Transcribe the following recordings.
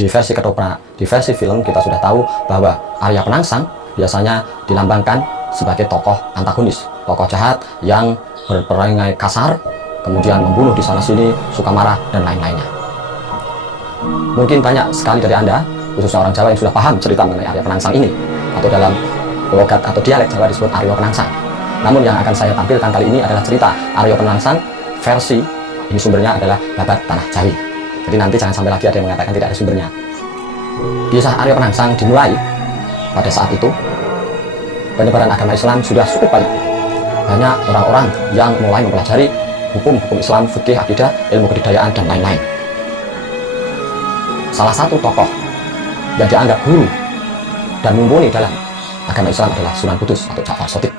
Di versi film kita sudah tahu bahwa Arya Penangsang biasanya dilambangkan sebagai tokoh antagonis, tokoh jahat yang berperangai kasar, kemudian membunuh di sana sini, suka marah dan lain-lainnya. Mungkin banyak sekali dari Anda, khususnya orang Jawa, yang sudah paham cerita mengenai Arya Penangsang ini, atau dalam logat atau dialek Jawa disebut Arya Penangsang. Namun yang akan saya tampilkan kali ini adalah cerita Arya Penangsang versi, ini sumbernya adalah Babat Tanah Jawi. Jadi nanti jangan sampai lagi ada yang mengatakan tidak ada sumbernya. Kisah Arya Penangsang dimulai pada saat itu penyebaran agama Islam sudah cukup banyak. Banyak orang-orang yang mulai mempelajari hukum-hukum Islam, fikih, akidah, ilmu kedidayaan, dan lain-lain. Salah satu tokoh yang dianggap guru dan mumpuni dalam agama Islam adalah Sunan Kudus atau Ja'far Shotib.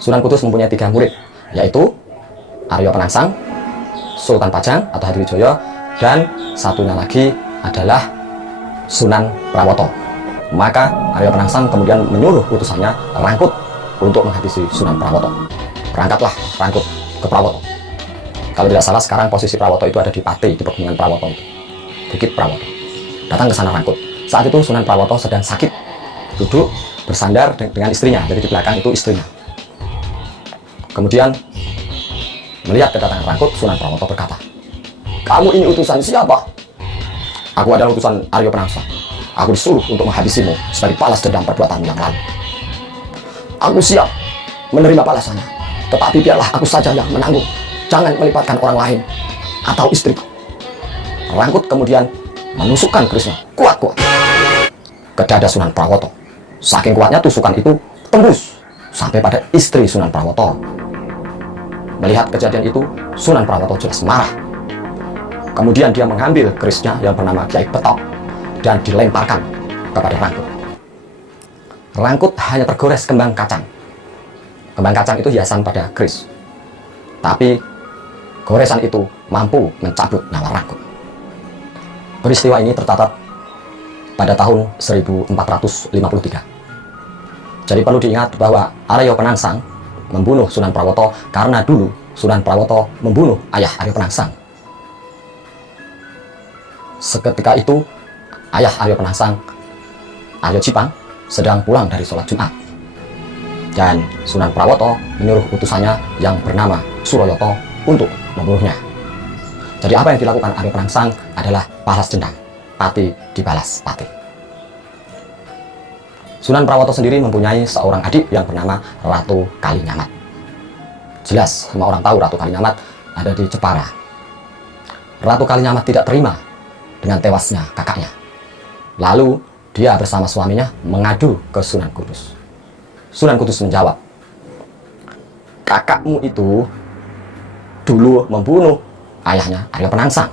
Sunan Kudus mempunyai 3 murid, yaitu Arya Penangsang, Sultan Pajang atau Hadiwijoyo, dan satunya lagi adalah Sunan Prawoto. Maka Arya Penangsang kemudian menyuruh utusannya Rangkut untuk menghabisi Sunan Prawoto. Berangkatlah Rangkut ke Prawoto. Kalau tidak salah sekarang posisi Prawoto itu ada di Pati, di pegunungan Prawoto itu, Bukit Prawoto. Datang ke sana Rangkut. Saat itu Sunan Prawoto sedang sakit, duduk bersandar dengan istrinya, jadi di belakang itu istrinya. Kemudian melihat kedatangan Rangkut, Sunan Prawoto berkata, "Kamu ini utusan siapa?" "Aku adalah utusan Arya Penangsang. Aku disuruh untuk menghabisimu sebagai balas dendam perbuatan yang lalu." "Aku siap menerima balasannya, tetapi biarlah aku saja yang menanggung. Jangan melibatkan orang lain atau istriku." Rangkut kemudian menusukkan kerisnya kuat-kuat ke dada Sunan Prawoto. Saking kuatnya tusukan itu tembus sampai pada istri Sunan Prawoto. Melihat kejadian itu, Sunan Prawoto jelas marah. Kemudian dia mengambil kerisnya yang bernama Kiai Betok dan dilemparkan kepada Rangkut. Rangkut hanya tergores kembang kacang. Kembang kacang itu hiasan pada keris, tapi goresan itu mampu mencabut nyawa Rangkut. Peristiwa ini tercatat pada tahun 1453. Jadi perlu diingat bahwa Arya Penangsang membunuh Sunan Prawoto karena dulu Sunan Prawoto membunuh ayah Arya Penangsang. Seketika itu ayah Arya Penangsang, Arya Cipang, sedang pulang dari sholat Jumat, dan Sunan Prawoto menyuruh utusannya yang bernama Suroyoto untuk membunuhnya. Jadi apa yang dilakukan Arya Penangsang adalah balas dendam, pati dibalas pati. Sunan Prawoto sendiri mempunyai seorang adik yang bernama Ratu Kalinyamat. Jelas semua orang tahu Ratu Kalinyamat ada di Jepara. Ratu Kalinyamat tidak terima dengan tewasnya kakaknya. Lalu dia bersama suaminya mengadu ke Sunan Kudus. Sunan Kudus menjawab, "Kakakmu itu dulu membunuh ayahnya Arya Penangsang."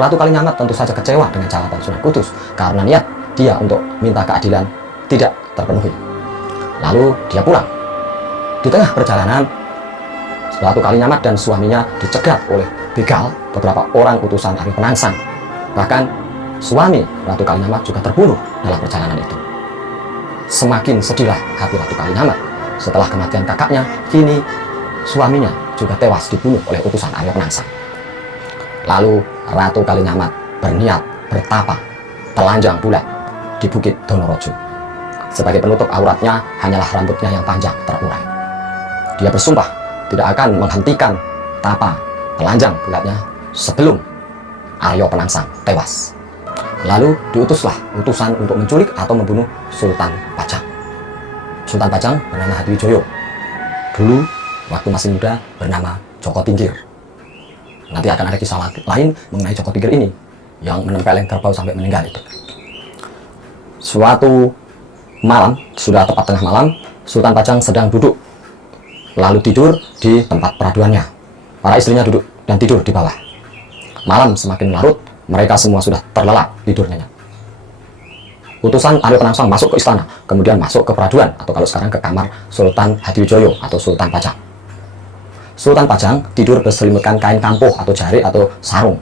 Ratu Kalinyamat tentu saja kecewa dengan jawaban Sunan Kudus karena niat dia untuk minta keadilan tidak terpenuhi. Lalu dia pulang. Di tengah perjalanan, Ratu Kalinyamat dan suaminya dicegat oleh begal beberapa orang utusan Arya Penangsang. Bahkan suami Ratu Kalinyamat juga terbunuh dalam perjalanan itu. Semakin sedihlah hati Ratu Kalinyamat. Setelah kematian kakaknya, kini suaminya juga tewas dibunuh oleh utusan Arya Penangsang. Lalu Ratu Kalinyamat berniat bertapa telanjang bulat di Bukit Donorojo. Sebagai penutup auratnya hanyalah rambutnya yang panjang terurai. Dia bersumpah tidak akan menghentikan tapa telanjang bulatnya sebelum Arya Penangsang tewas. Lalu diutuslah utusan untuk menculik atau membunuh Sultan Pajang. Sultan Pajang bernama Hadiwijoyo. Dulu waktu masih muda bernama Joko Tingkir. Nanti akan ada kisah lain mengenai Joko Tingkir ini yang menempeleng kerbau sampai meninggal itu. Suatu malam, sudah tepat tengah malam, Sultan Pajang sedang duduk lalu tidur di tempat peraduannya. Para istrinya duduk dan tidur di bawah. Malam semakin larut, mereka semua sudah terlelap tidurnya. Utusan Arya Penangsang masuk ke istana, kemudian masuk ke peraduan, atau kalau sekarang ke kamar Sultan Hadiwijoyo atau Sultan Pajang. Sultan Pajang tidur berselimutkan kain kampuh atau jari atau sarung.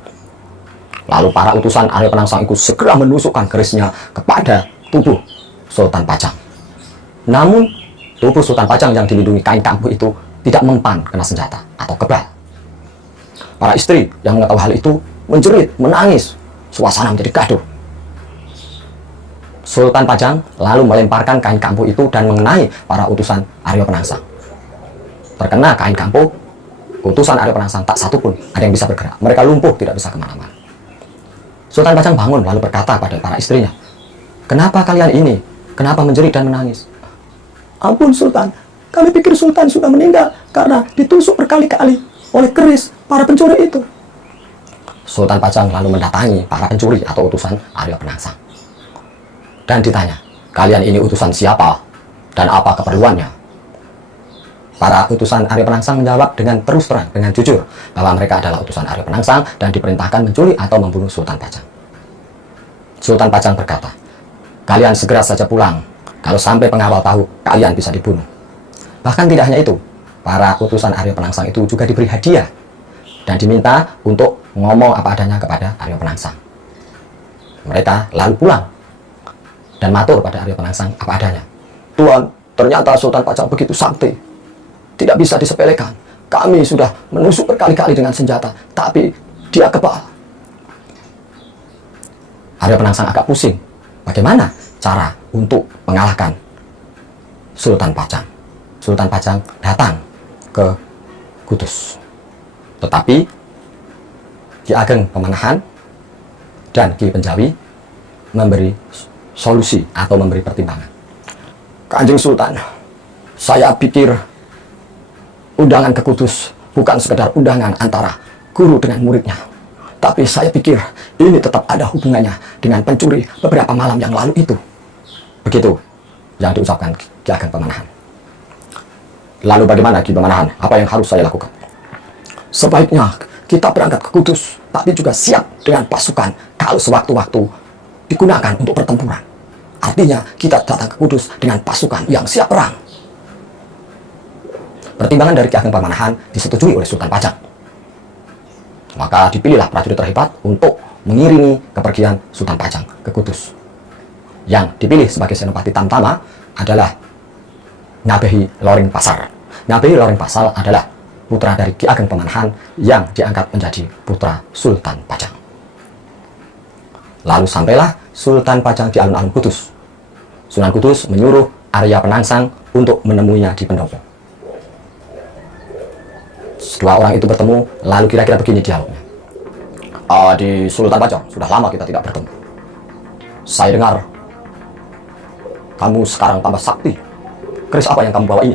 Lalu para utusan Arya Penangsang itu segera menusukkan kerisnya kepada tubuh Sultan Pajang. Namun tubuh Sultan Pajang yang dilindungi kain kampuh itu tidak mempan kena senjata atau kebal. Para istri yang mengetahui hal itu menjerit, menangis. Suasana menjadi gaduh. Sultan Pajang lalu melemparkan kain kampuh itu dan mengenai para utusan Arya Penangsang. Terkena kain kampuh, utusan Arya Penangsang tak satu pun ada yang bisa bergerak. Mereka lumpuh, tidak bisa kemana-mana. Sultan Pajang bangun lalu berkata pada para istrinya, "Kenapa kalian ini? Kenapa menjerit dan menangis?" "Ampun Sultan, kami pikir Sultan sudah meninggal karena ditusuk berkali-kali oleh keris para pencuri itu." Sultan Pajang lalu mendatangi para pencuri atau utusan Arya Penangsang dan ditanya, "Kalian ini utusan siapa dan apa keperluannya?" Para utusan Arya Penangsang menjawab dengan terus terang, dengan jujur, bahwa mereka adalah utusan Arya Penangsang dan diperintahkan menculik atau membunuh Sultan Pajang. Sultan Pajang berkata, "Kalian segera saja pulang. Kalau sampai pengawal tahu, kalian bisa dibunuh." Bahkan tidak hanya itu, para utusan Arya Penangsang itu juga diberi hadiah dan diminta untuk ngomong apa adanya kepada Arya Penangsang. Mereka lalu pulang dan matur pada Arya Penangsang apa adanya. "Tuan, ternyata Sultan Pajang begitu sakti. Tidak bisa disepelekan. Kami sudah menusuk berkali-kali dengan senjata, tapi dia kebal." Arya Penangsang agak pusing. Bagaimana cara untuk mengalahkan Sultan Pajang? Sultan Pajang datang ke Kudus. Tetapi Ki Ageng Pemanahan dan Ki Penjawi memberi solusi atau memberi pertimbangan. "Kanjeng Sultan, saya pikir undangan ke Kudus bukan sekedar undangan antara guru dengan muridnya. Tapi saya pikir ini tetap ada hubungannya dengan pencuri beberapa malam yang lalu itu." Begitu yang diucapkan Ki Ageng Pemanahan. "Lalu bagaimana Ki Pemanahan? Apa yang harus saya lakukan?" "Sebaiknya kita berangkat ke Kudus, tapi juga siap dengan pasukan kalau sewaktu-waktu digunakan untuk pertempuran. Artinya kita datang ke Kudus dengan pasukan yang siap perang." Pertimbangan dari Ki Ageng Pemanahan disetujui oleh Sultan Pajang. Maka dipilihlah prajurit terhebat untuk mengiringi kepergian Sultan Pajang ke Kudus. Yang dipilih sebagai Senopati Tamtama adalah Ngabehi Loring Pasar. Ngabehi Loring Pasar adalah putra dari Ki Ageng Pemanahan yang diangkat menjadi putra Sultan Pajang. Lalu sampailah Sultan Pajang di alun-alun Kudus. Sunan Kudus menyuruh Arya Penangsang untuk menemuinya di pendopo. Dua orang itu bertemu, lalu kira-kira begini dialognya. "Di Sultan Pajang, sudah lama kita tidak bertemu. Saya dengar kamu sekarang tambah sakti. Keris apa yang kamu bawa ini?"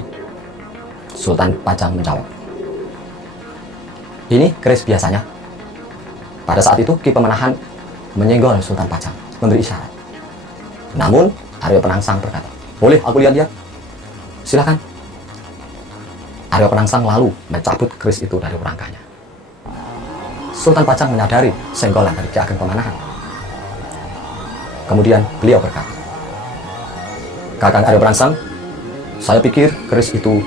Sultan Pajang menjawab, "Ini keris biasanya." Pada saat itu Ki Pemanahan menyenggol Sultan Pajang, memberi isyarat. Namun Arya Penangsang berkata, "Boleh aku lihat-lihat? Silakan." Arya Penangsang lalu mencabut keris itu dari rangkanya. Sultan Pajang menyadari senggolan dari Ki Ageng Pemanahan. Kemudian beliau berkata, "Kakang Arya Penangsang, saya pikir keris ini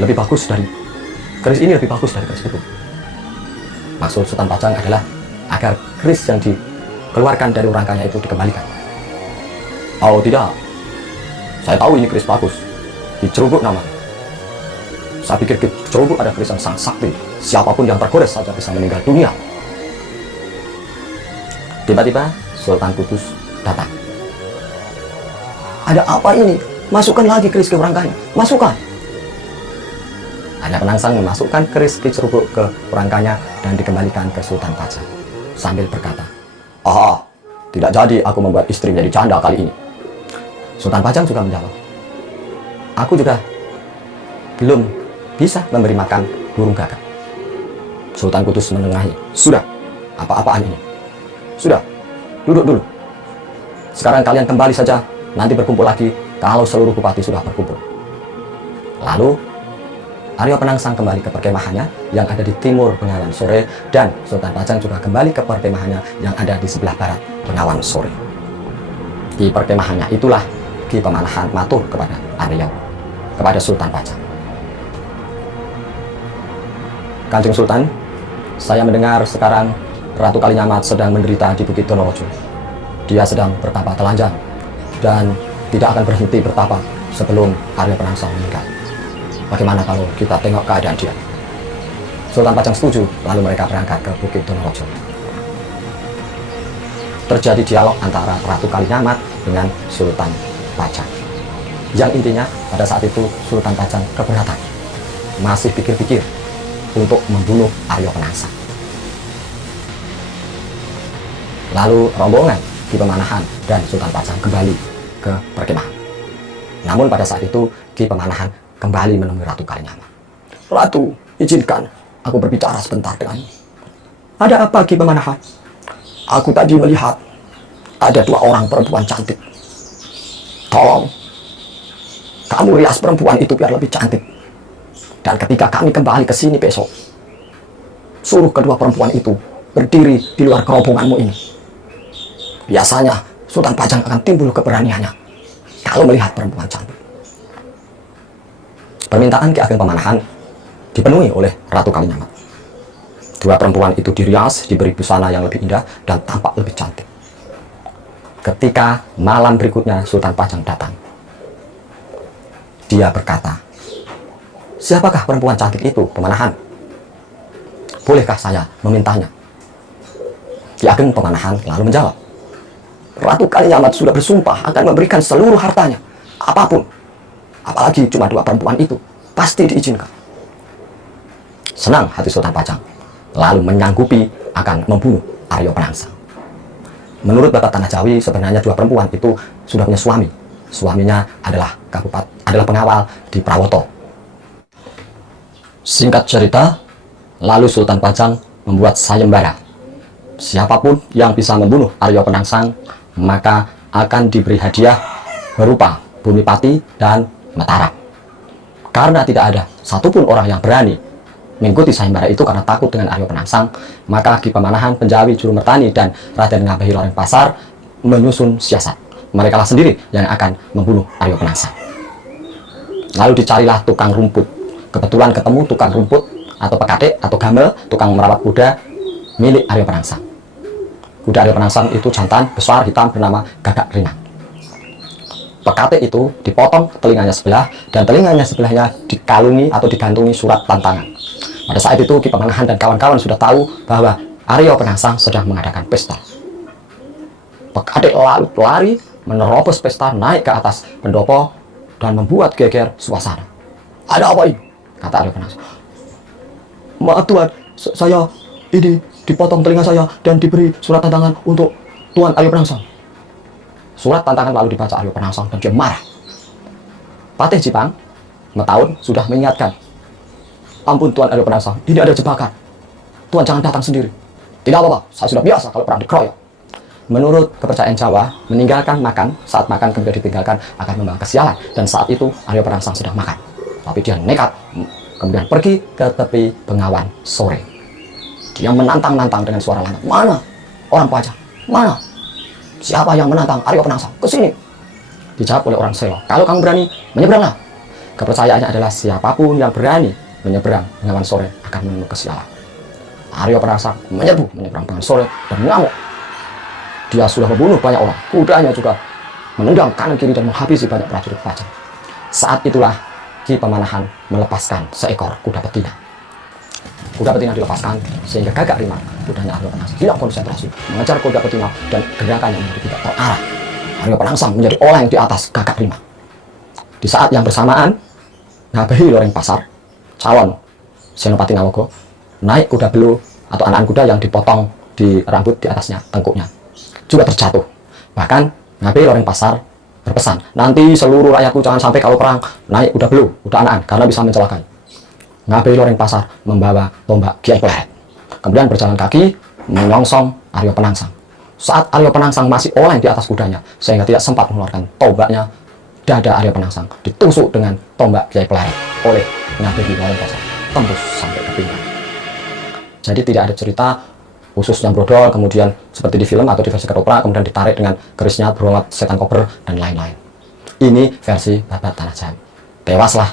lebih bagus dari keris itu." Maksud Sultan Pajang adalah agar keris yang dikeluarkan dari rangkanya itu dikembalikan. "Oh tidak, saya tahu ini keris bagus, Ki Cerubuk namanya. Saya pikir Ki Cerubuk ada keris yang sangat sakti. Siapapun yang tergores saja bisa meninggal dunia." Tiba-tiba Sultan Kudus datang. "Ada apa ini? Masukkan lagi keris ke rangkanya. Masukkan." Arya Penangsang memasukkan keris Ki Cerubuk ke rangkanya dan dikembalikan ke Sultan Pajang sambil berkata, "Aha, tidak jadi aku membuat istri menjadi janda kali ini." Sultan Pajang juga menjawab, "Aku juga belum bisa memberi makan burung gagak." Sultan Kudus menengahi, "Sudah, apa-apaan ini? Sudah, duduk dulu. Sekarang kalian kembali saja, nanti berkumpul lagi kalau seluruh bupati sudah berkumpul." Lalu Arya Penangsang kembali ke perkemahannya yang ada di timur Bengawan Sore, dan Sultan Pajang juga kembali ke perkemahannya yang ada di sebelah barat Bengawan Sore. Di perkemahannya itulah Ki Pemanahan matur kepada Sultan Pajang, "Kanjeng Sultan, saya mendengar sekarang Ratu Kalinyamat sedang menderita di Bukit Donorojo. Dia sedang bertapa telanjang dan tidak akan berhenti bertapa sebelum Arya Penangsang meninggal. Bagaimana kalau kita tengok keadaan dia?" Sultan Pajang setuju, lalu mereka berangkat ke Bukit Donorojo. terjadi dialog antara Ratu Kalinyamat dengan Sultan Pajang. Yang intinya pada saat itu Sultan Pajang keberatan, masih pikir-pikir untuk membunuh Aryo Penangsang. Lalu rombongan Ki Pemanahan dan Sultan Pajang kembali ke perkemahan. Namun pada saat itu Ki Pemanahan kembali menemui Ratu Kalinyamat. "Ratu, izinkan aku berbicara sebentar denganmu." "Ada apa, Ki Pemanahan?" "Aku tadi melihat ada 2 orang perempuan cantik. Tolong kamu rias perempuan itu biar lebih cantik. Dan ketika kami kembali ke sini besok, suruh kedua perempuan itu berdiri di luar kerombonganmu ini. Biasanya Sultan Pajang akan timbul keberaniannya kalau melihat perempuan cantik." Permintaan Ki Ageng Pemanahan dipenuhi oleh Ratu Kalinyamat. 2 perempuan itu dirias, diberi busana yang lebih indah dan tampak lebih cantik. Ketika malam berikutnya Sultan Pajang datang, dia berkata, "Siapakah perempuan cantik itu, Pemanahan? Bolehkah saya memintanya?" Ki Ageng Pemanahan lalu menjawab, "Ratu Kalinyamat sudah bersumpah akan memberikan seluruh hartanya, apapun. Apalagi cuma 2 perempuan itu, pasti diizinkan." Senang hati Sultan Pajang, lalu menyanggupi akan membunuh Aryo Penangsang. Menurut Bapak Tanah Jawi, sebenarnya 2 perempuan itu sudah punya suami. Suaminya adalah pengawal di Prawoto. Singkat cerita, lalu Sultan Pajang membuat sayembara. Siapapun yang bisa membunuh Aryo Penangsang, maka akan diberi hadiah berupa Bumi Pati dan Mataram. Karena tidak ada satupun orang yang berani mengikuti sayembara itu karena takut dengan Aryo Penangsang, maka Ki Pemanahan, Penjawi, Juru Mertani, dan Raden Ngabehi Loreng Pasar menyusun siasat. Mereka lah sendiri yang akan membunuh Aryo Penangsang. Lalu dicarilah tukang rumput. Kebetulan ketemu tukang rumput atau pekade atau gamel, tukang merawat kuda milik Aryo Penangsang. Kuda Aryo Penangsang itu jantan, besar, hitam, bernama Gagak Rinang. Pekate itu dipotong telinganya sebelah, dan telinganya sebelahnya dikalungi atau digantungi surat tantangan. Pada saat itu Ki Pemanahan dan kawan-kawan sudah tahu bahwa Aryo Penangsang sedang mengadakan pesta. Pekate lalu lari menerobos pesta, naik ke atas pendopo dan membuat geger suasana. "Ada apa ini?" kata Aryo Penangsang. "Maaf Tuan, saya ini dipotong telinga saya dan diberi surat tantangan untuk Tuan Aryo Penangsang." Surat tantangan lalu dibaca Aryo Penangsang dan dia marah. Patih Jipang Metaun sudah mengingatkan, "Ampun Tuan Aryo Penangsang, ini ada jebakan. Tuan jangan datang sendiri." "Tidak apa-apa, saya sudah biasa kalau perang dikeroyok." Menurut kepercayaan Jawa, meninggalkan makan, saat makan kemudian ditinggalkan akan membawa kesialan. Dan saat itu Aryo Penangsang sedang makan, tapi dia nekat kemudian pergi ke tepi Bengawan sore. Dia menantang-nantang dengan suara lantang, "Mana orang Pajang? Mana? Siapa yang menantang Aryo Penangsang? Ke sini!" Dijawab oleh orang Selo, "Kalau kamu berani, menyeberanglah." Kepercayaannya adalah siapapun yang berani menyeberang Bengawan sore akan menemukan kesialan. Aryo Penangsang menyeberang Bengawan sore dan mengamuk. Dia sudah membunuh banyak orang, kudanya juga menendang kanan kiri dan menghabisi banyak prajurit Pajang. Saat itulah Ki Pemanahan melepaskan seekor kuda betina. Kuda betina dilepaskan sehingga Gagak Rimang, kudanya Aryo Penangsang, hilang konsentrasi mengejar kuda betina dan gerakannya menjadi tidak terarah. Aryo Penangsang menjadi oleng di atas Gagak Rimang. Di saat yang bersamaan, Ngabehi Loreng Pasar, calon Senopati Ngawogo, naik kuda belu atau anakan kuda yang dipotong di rambut di atasnya, tengkuknya, juga terjatuh. Bahkan Ngabehi Loreng Pasar berpesan, "Nanti seluruh rakyatku jangan sampai kalau perang naik kuda belu, kuda anakan, karena bisa mencelakai." Ngabehi Loreng Pasar membawa tombak Kiai Pleret, kemudian berjalan kaki menyongsong Aryo Penangsang. Saat Aryo Penangsang masih oleng di atas kudanya sehingga tidak sempat mengeluarkan tombaknya, dada Aryo Penangsang ditusuk dengan tombak Kiai Pleret oleh Ngabehi Loreng Pasar, tembus sampai ke pinggang. Jadi tidak ada cerita khusus yang brodol kemudian seperti di film atau di versi ketoprak kemudian ditarik dengan kerisnya beruang setan kober dan lain-lain. Ini versi Babat Tanah Jawi. Tewaslah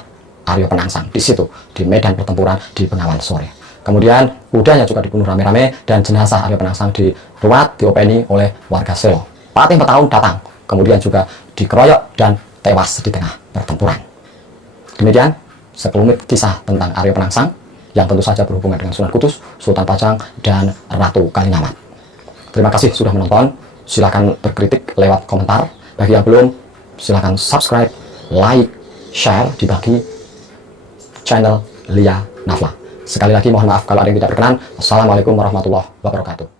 Aryo Penangsang di situ di medan pertempuran di Bengawan sore. Kemudian kudanya juga dibunuh rame-rame dan jenazah Aryo Penangsang diruat diopeni oleh warga Selo. Patih Metaun datang kemudian juga dikeroyok dan tewas di tengah pertempuran. Demikian sekelumit kisah tentang Aryo Penangsang yang tentu saja berhubungan dengan Sunan Kudus, Sultan Pajang, dan Ratu Kalinyamat. Terima kasih sudah menonton. Silakan berkritik lewat komentar. Bagi yang belum, silakan subscribe, like, share, dibagi channel Lia Nafla. Sekali lagi mohon maaf kalau ada yang tidak berkenan. Assalamualaikum warahmatullahi wabarakatuh.